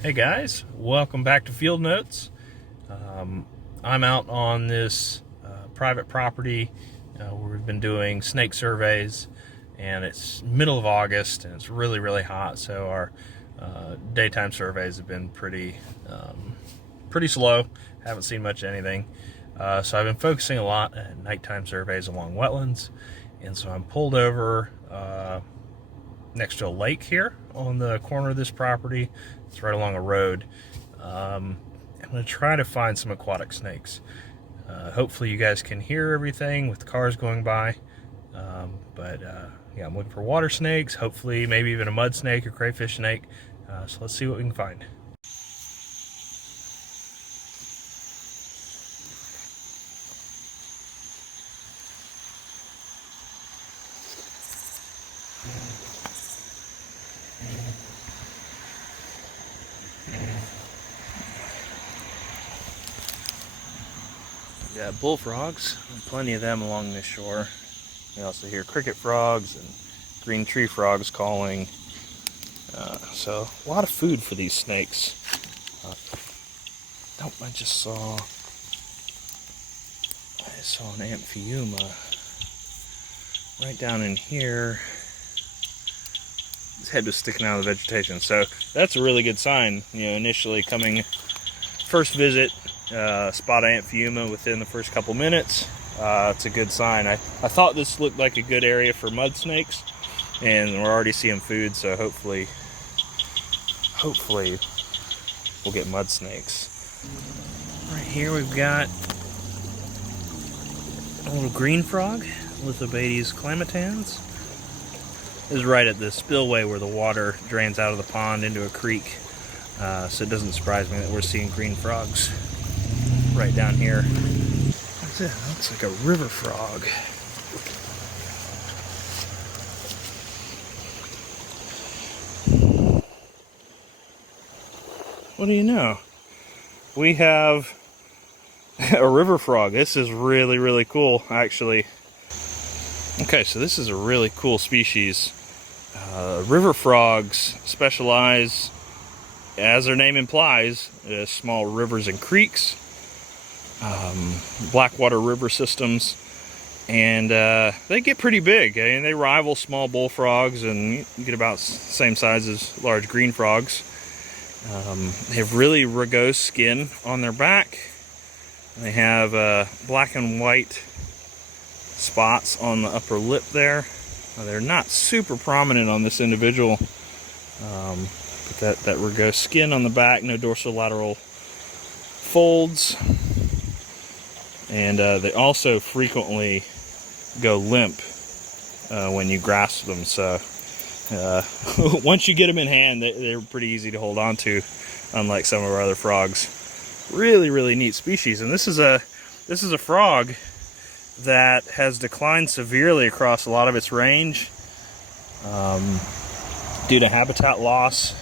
Hey guys, welcome back to Fieldnotes. I'm out on this private property where we've been doing snake surveys, and it's middle of August and it's really hot, so our daytime surveys have been pretty slow. Haven't seen much of anything, so I've been focusing a lot at nighttime surveys along wetlands, and so I'm pulled over next to a lake here on the corner of this property. It's right along a road. I'm going to try to find some aquatic snakes. Hopefully you guys can hear everything with the cars going by. Yeah, I'm looking for water snakes, hopefully maybe even a mud snake or crayfish snake. So let's see what we can find. We got bullfrogs, plenty of them along this shore. We also hear cricket frogs and green tree frogs calling. So a lot of food for these snakes. Nope, I saw an Amphiuma right down in here. His head was sticking out of the vegetation, so that's a really good sign. You know, initially coming first visit, spot Amphiuma within the first couple minutes. It's a good sign. I thought this looked like a good area for mud snakes, and we're already seeing food, so hopefully we'll get mud snakes. Right here we've got a little green frog, Lithobates clamitans. This is right at the spillway where the water drains out of the pond into a creek, so it doesn't surprise me that we're seeing green frogs right down here. What's it? That looks like a river frog. What do you know? We have a river frog. This is really cool, actually. Okay, so this is a really cool species. River frogs specialize, as their name implies, small rivers and creeks, blackwater river systems, and they get pretty big. I mean, they rival small bullfrogs and get about the same size as large green frogs. They have really rugose skin on their back. They have black and white spots on the upper lip there. They're not super prominent on this individual, but that rugose skin on the back, no dorsolateral folds, and they also frequently go limp when you grasp them. So once you get them in hand, they're pretty easy to hold on to, unlike some of our other frogs. Really neat species, and this is a frog that has declined severely across a lot of its range due to habitat loss,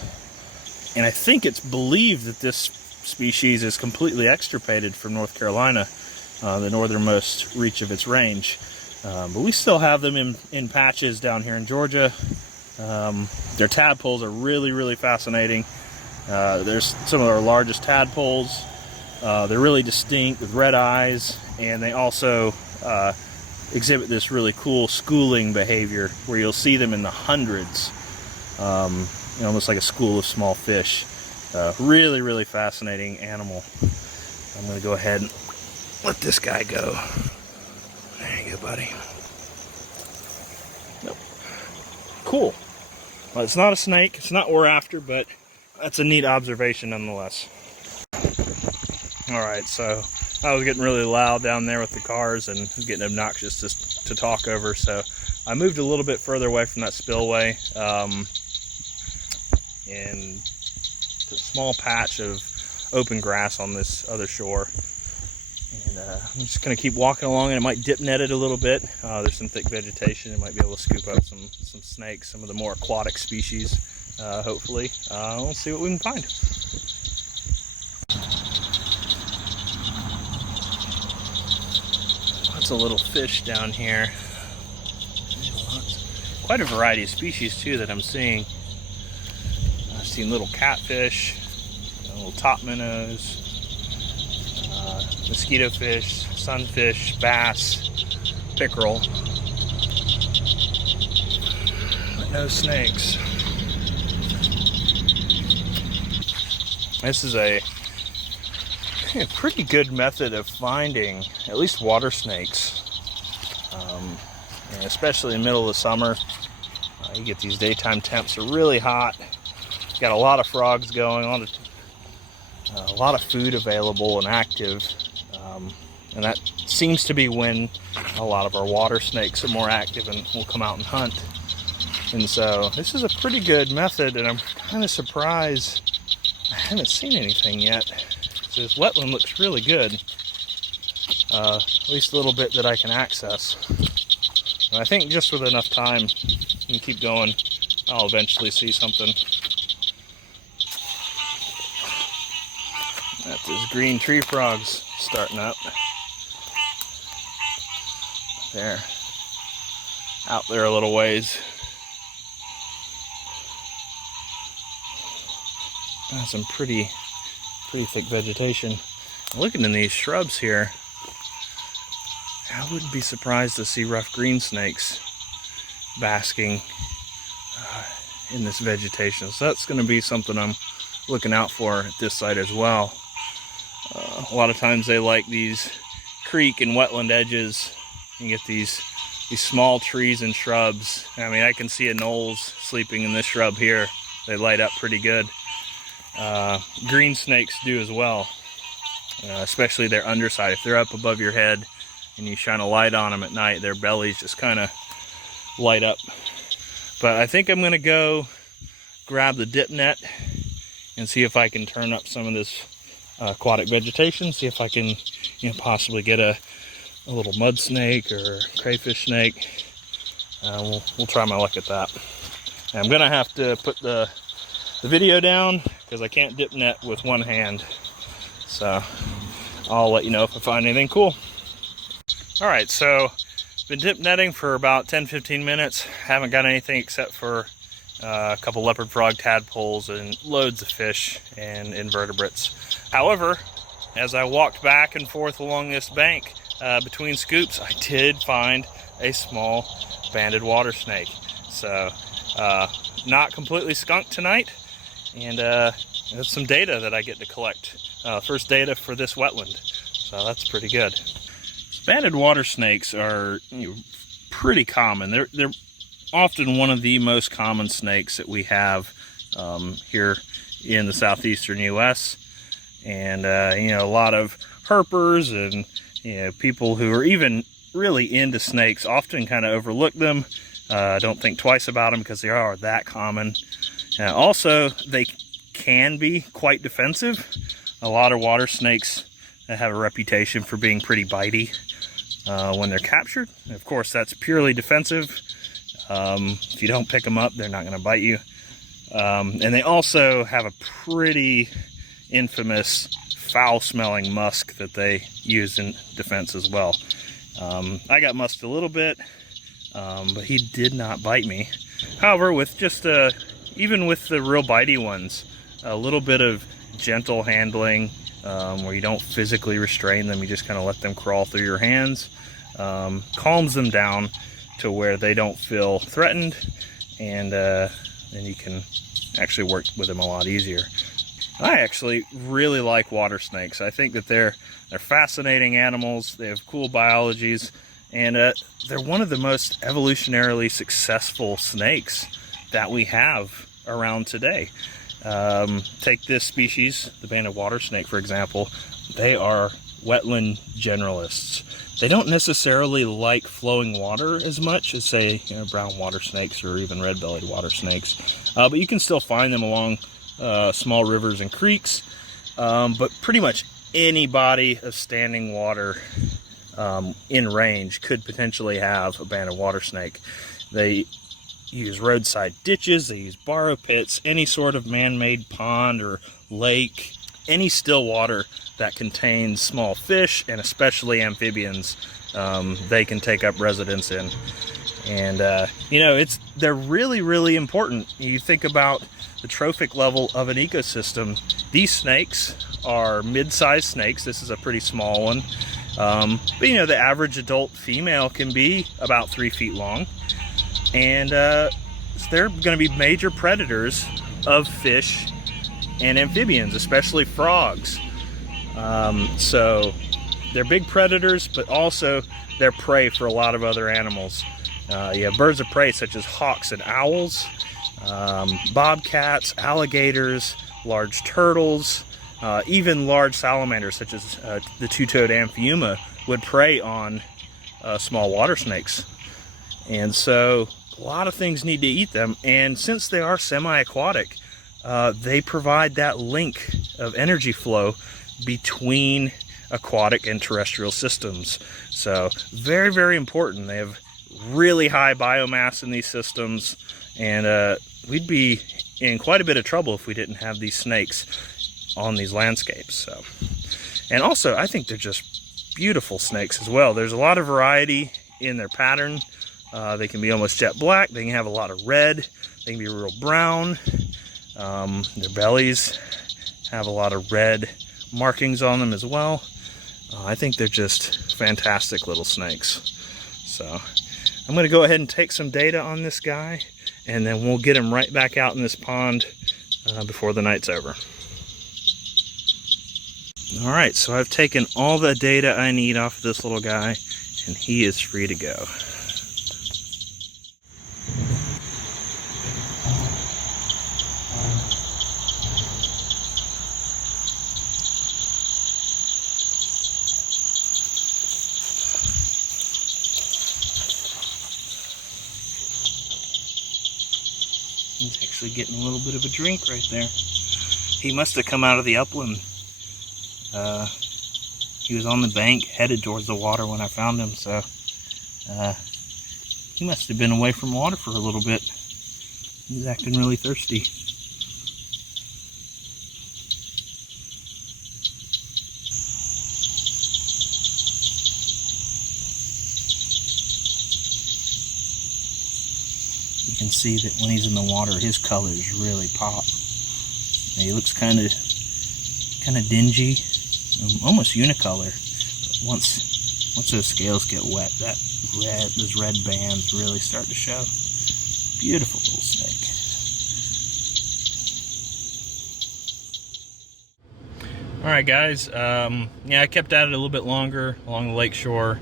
and I think it's believed that this species is completely extirpated from North Carolina, the northernmost reach of its range. But we still have them in patches down here in Georgia. Their tadpoles are really fascinating. There's some of our largest tadpoles. They're really distinct with red eyes, and they also exhibit this really cool schooling behavior where you'll see them in the hundreds, almost like a school of small fish. Really fascinating animal. I'm going to go ahead and let this guy go. There you go, buddy. Nope. Cool. Well, it's not a snake. It's not what we're after, but that's a neat observation nonetheless. Alright, so I was getting really loud down there with the cars and it was getting obnoxious to talk over, so I moved a little bit further away from that spillway, in a small patch of open grass on this other shore. And I'm just going to keep walking along, and it might dip net it a little bit. There's some thick vegetation. It might be able to scoop up some snakes, some of the more aquatic species, hopefully. We'll see what we can find. Lots of little fish down here. Quite a variety of species too that I'm seeing. I've seen little catfish, little top minnows, mosquito fish, sunfish, bass, pickerel, but no snakes. This is a pretty good method of finding at least water snakes, and especially in the middle of the summer. You get these daytime temps are really hot. You got a lot of frogs going on, a lot of food available and active, and that seems to be when a lot of our water snakes are more active and will come out and hunt. And so this is a pretty good method, and I'm kind of surprised I haven't seen anything yet. So this wetland looks really good, at least a little bit that I can access. And I think just with enough time and keep going, I'll eventually see something. That's those green tree frogs starting up. There, out there a little ways. Got some pretty thick vegetation. Looking in these shrubs here, I wouldn't be surprised to see rough green snakes basking in this vegetation. So that's going to be something I'm looking out for at this site as well. A lot of times they like these creek and wetland edges. You get these small trees and shrubs. I mean, I can see anoles sleeping in this shrub here. They light up pretty good. Green snakes do as well, especially their underside. If they're up above your head and you shine a light on them at night, their bellies just kind of light up. But I think I'm going to go grab the dip net and see if I can turn up some of this aquatic vegetation, see if I can possibly get a little mud snake or crayfish snake. We'll try my luck at that. And I'm going to have to put the video down because I can't dip net with one hand. So I'll let you know if I find anything cool. All right, so been dip netting for about 10-15 minutes. Haven't got anything except for a couple leopard frog tadpoles and loads of fish and invertebrates. However, as I walked back and forth along this bank between scoops, I did find a small banded water snake. So not completely skunked tonight, and that's some data that I get to collect. First data for this wetland, so that's pretty good. Banded water snakes are pretty common. They're often one of the most common snakes that we have here in the southeastern U.S. And a lot of herpers and people who are even really into snakes often kind of overlook them. Don't think twice about them because they are that common. Also, they can be quite defensive. A lot of water snakes have a reputation for being pretty bitey when they're captured. Of course, that's purely defensive. If you don't pick them up, they're not going to bite you. And they also have a pretty infamous foul-smelling musk that they use in defense as well. I got musked a little bit, but he did not bite me. However, with just even with the real bitey ones, a little bit of gentle handling where you don't physically restrain them, you just kind of let them crawl through your hands, calms them down to where they don't feel threatened, and then you can actually work with them a lot easier. I actually really like water snakes. I think that they're fascinating animals. They have cool biologies, and they're one of the most evolutionarily successful snakes that we have around today. Take this species, the banded water snake, for example. They are wetland generalists. They don't necessarily like flowing water as much as, say, brown water snakes or even red-bellied water snakes. But you can still find them along small rivers and creeks. But pretty much any body of standing water in range could potentially have a banded water snake. They use roadside ditches, they use borrow pits, any sort of man-made pond or lake, any still water that contains small fish, and especially amphibians, they can take up residence in. And you know, they're really, really important. You think about the trophic level of an ecosystem. These snakes are mid-sized snakes. This is a pretty small one. But you know, the average adult female can be about 3 feet long. And they're going to be major predators of fish and amphibians, especially frogs. So they're big predators, but also they're prey for a lot of other animals. You have birds of prey such as hawks and owls, bobcats, alligators, large turtles, even large salamanders such as the two-toed Amphiuma would prey on small water snakes. And so a lot of things need to eat them, and since they are semi-aquatic, they provide that link of energy flow between aquatic and terrestrial systems. So very, very important. They have really high biomass in these systems, and we'd be in quite a bit of trouble if we didn't have these snakes on these landscapes. So, and also I think they're just beautiful snakes as well. There's a lot of variety in their pattern. They can be almost jet black, they can have a lot of red, they can be real brown. Their bellies have a lot of red markings on them as well. I think they're just fantastic little snakes. So I'm going to go ahead and take some data on this guy, and then we'll get him right back out in this pond before the night's over. Alright, so I've taken all the data I need off of this little guy, and he is free to go. He's actually getting a little bit of a drink right there. He must have come out of the upland. He was on the bank headed towards the water when I found him, so he must have been away from water for a little bit. He's acting really thirsty. You can see that when he's in the water, his colors really pop. And he looks kind of dingy, almost unicolor. But once those scales get wet, those red bands really start to show. Beautiful little snake. All right, guys. Yeah, I kept at it a little bit longer along the lake shore.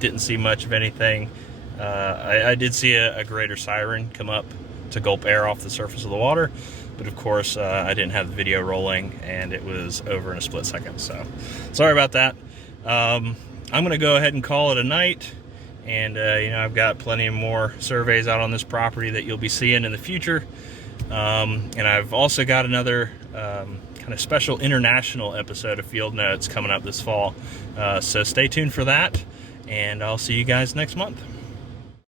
Didn't see much of anything. I did see a greater siren come up to gulp air off the surface of the water, but of course I didn't have the video rolling and it was over in a split second, so sorry about that. I'm gonna go ahead and call it a night, and you know, I've got plenty of more surveys out on this property that you'll be seeing in the future, and I've also got another kind of special international episode of Field Notes coming up this fall, so stay tuned for that, and I'll see you guys next month.